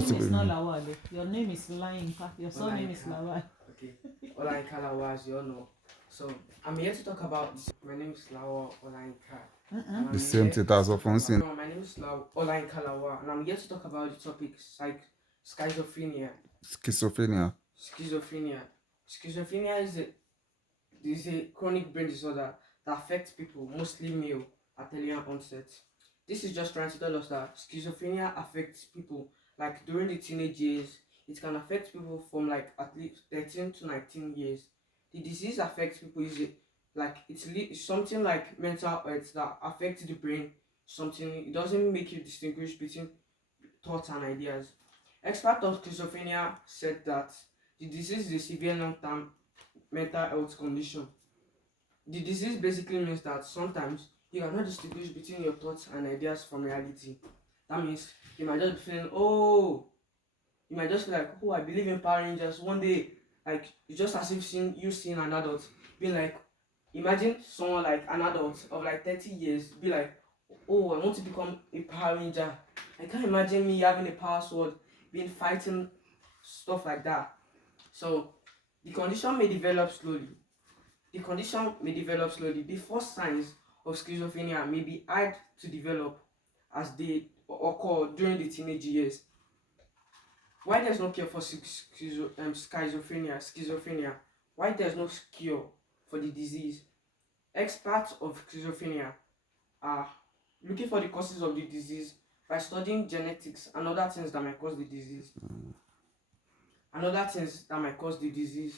name is not possibly. Lawal. Your name is Lainka. Your surname is Lawal. Okay. Olainka Lawal, as you all know. So I'm here to talk about. My name is Lawal Olainka. And The I'm same here thing to as talk often about. seen. No, my name is Olainka Lawal, and I'm here to talk about the topic schizophrenia. Schizophrenia. Schizophrenia is a chronic brain disorder that affects people, mostly male, at earlier onset. This is just trying to tell us that schizophrenia affects people like during the teenage years. It can affect people from like at least 13 to 19 years. The disease affects people it's something like mental health that affects the brain. Something it doesn't make you distinguish between thoughts and ideas. Experts of schizophrenia said that the disease is a severe long-term mental health condition. The disease basically means that sometimes you cannot distinguish between your thoughts and ideas from reality. That means you might just be feeling, you might just feel like, I believe in Power Rangers. One day, like it's just as if seeing an adult, being like, imagine someone like an adult of like 30 years, be like, oh, I want to become a Power Ranger. I can't imagine me having a power sword, being fighting stuff like that. So the condition may develop slowly. The first signs of schizophrenia may be hard to develop as they occur during the teenage years. Why there's no cure for schizophrenia? Why there's no cure for the disease? Experts of schizophrenia are looking for the causes of the disease by studying genetics and other things that might cause the disease. Another things that might cause the disease.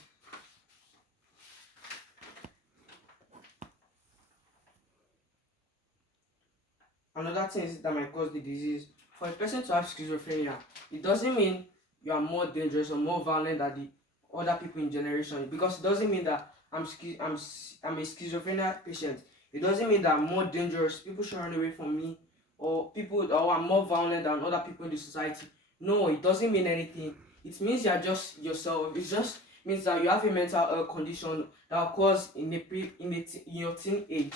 Another things that might cause the disease. For a person to have schizophrenia, it doesn't mean you are more dangerous or more violent than the other people in generation, because it doesn't mean that I'm a schizophrenia patient. It doesn't mean that I'm more dangerous. People should run away from me, or I'm more violent than other people in the society. No, it doesn't mean anything. It means you are just yourself. It just means that you have a mental health condition that occurs in your teen age.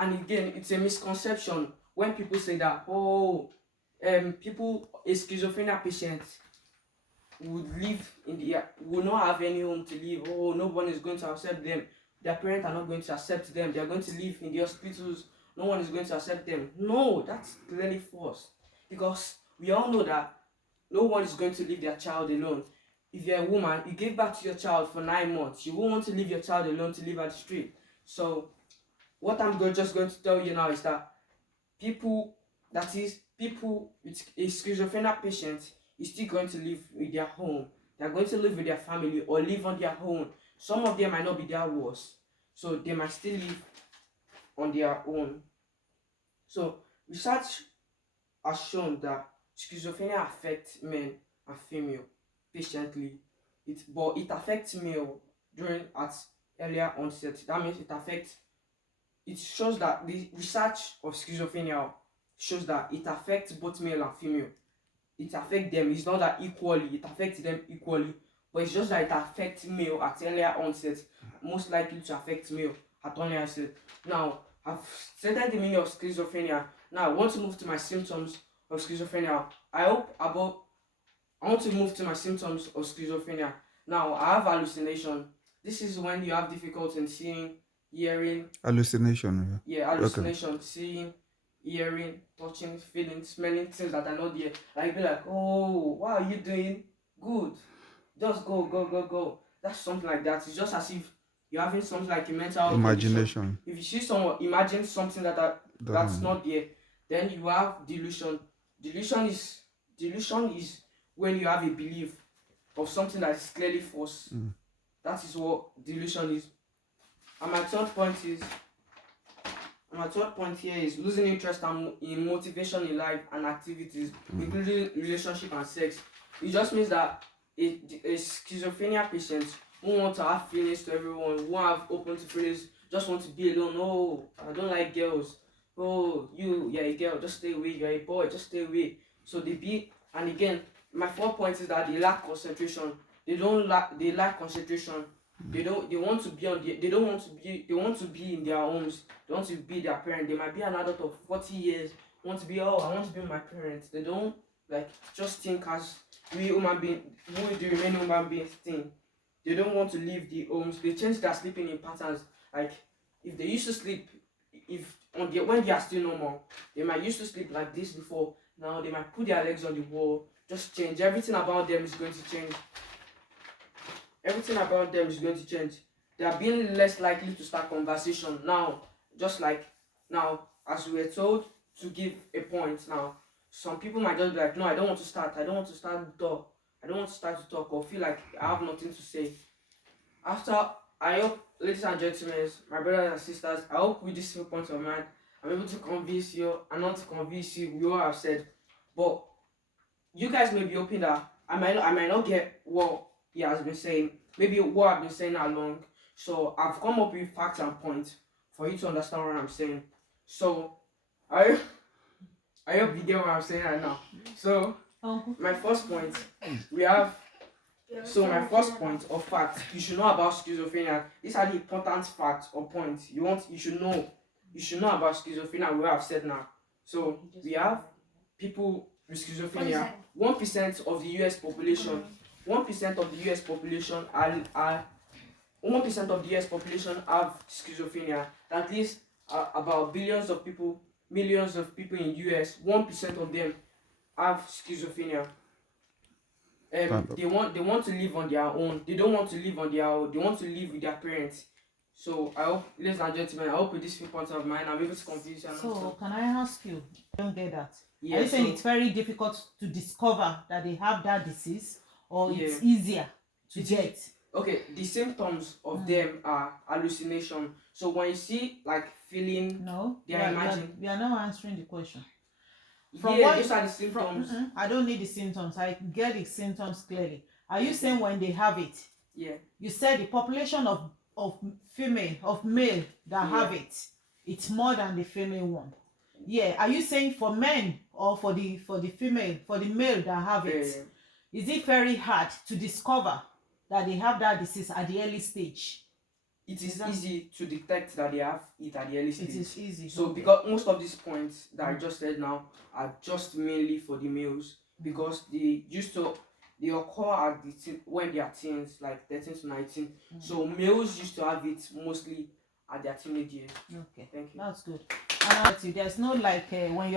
And again, it's a misconception when people say that, a schizophrenia patient would not have any home to live. Oh, no one is going to accept them. Their parents are not going to accept them. They are going to live in the hospitals. No one is going to accept them. No, that's clearly false. Because we all know that no one is going to leave their child alone. If you're a woman, you gave birth to your child for 9 months. You won't want to leave your child alone to live at the street. So what I'm just going to tell you now is that people with a schizophrenia patient is still going to live with their home. They're going to live with their family or live on their own. Some of them might not be that worse, so they might still live on their own. So research has shown that schizophrenia affects men and female patiently. But it affects male at earlier onset. That means it shows that the research of schizophrenia shows that it affects both male and female. It affects them. It's not that equally. It affects them equally, but it's just that it affects male at earlier onset. Most likely to affect male at earlier onset. Now, I've stated the meaning of schizophrenia. Now, I want to move to my symptoms of schizophrenia. I want to move to my symptoms of schizophrenia. Now, I have hallucination. This is when you have difficulty in seeing, hearing. Hallucination. Hallucination. Okay. Seeing, hearing, touching, feeling, smelling things that are not there. Like be like, oh, what are you doing? Good. Just go. That's something like that. It's just as if you're having something like a mental imagination condition. If you see someone imagine something that's not there, then you have delusion. Delusion is when you have a belief of something that is clearly false. That is what delusion is. And my third point here is losing interest in motivation in life and activities, including relationship and sex. It just means that a schizophrenia patient won't want to have feelings to everyone, won't have open to feelings, just want to be alone. Oh, I don't like girls. Oh, you're a girl, just stay away. You're a boy, just stay away. So and again, my fourth point is that they lack concentration. They lack concentration. They want to be in their homes. They want to be their parent. They might be an adult of 40 years, want to be, oh, I want to be with my parents. They don't like just think as we human being, who the remaining human beings think. They don't want to leave the homes. They change their sleeping in patterns. Like if they used to sleep, if on the when they are still normal, they might used to sleep like this before. Now they might put their legs on the wall. Just change. Everything about them is going to change. Everything about them is going to change. They are being less likely to start conversation now. Just like now, as we were told to give a point now, some people might just be like, no, I don't want to start. I don't want to start to talk. I don't want to start to talk or feel like I have nothing to say. After, I hope, ladies and gentlemen, my brothers and sisters, I hope with this few points of mine, I'm able to convince you and not to convince you. We all have said, but you guys may be hoping that I might not get what he has been saying. Maybe what I've been saying along. So I've come up with facts and points for you to understand what I'm saying. So I hope you get what I'm saying right now. So my first point, we have. So my first point of fact, you should know about schizophrenia. These are the important facts or points you should know. You should know about schizophrenia. We have said now. So we have people with schizophrenia. 1% of the U.S. population. 1% of the U.S. population are 1% of the U.S. population have schizophrenia. At least about billions of people, millions of people in U.S. 1% of them have schizophrenia. They want to live on their own. They don't want to live on their own. They want to live with their parents. So I hope, ladies and gentlemen, I hope with this few points of mine, I'm able to confuse you. So can I ask you? I don't get that. Yeah, Are you saying it's very difficult to discover that they have that disease, or Yeah. it's easier to get? Okay, the symptoms of them are hallucination. So when you see like feeling, No, they are imagining. we are not answering the question. Those are the symptoms. I don't need the symptoms. I get the symptoms clearly. Are you saying when they have it? Yeah. You said the population of male that have it, it's more than the female one. Yeah. Are you saying for men or for the male that have it? Is it very hard to discover that they have that disease at the early stage? It is easy to detect that they have it at the early stage. It is easy. So because most of these points that I just said now are just mainly for the males, because they occur at when they are teens, like 13 to 19. So males used to have it mostly at their teenage years. Okay, thank you. That's good. And there's no like when you are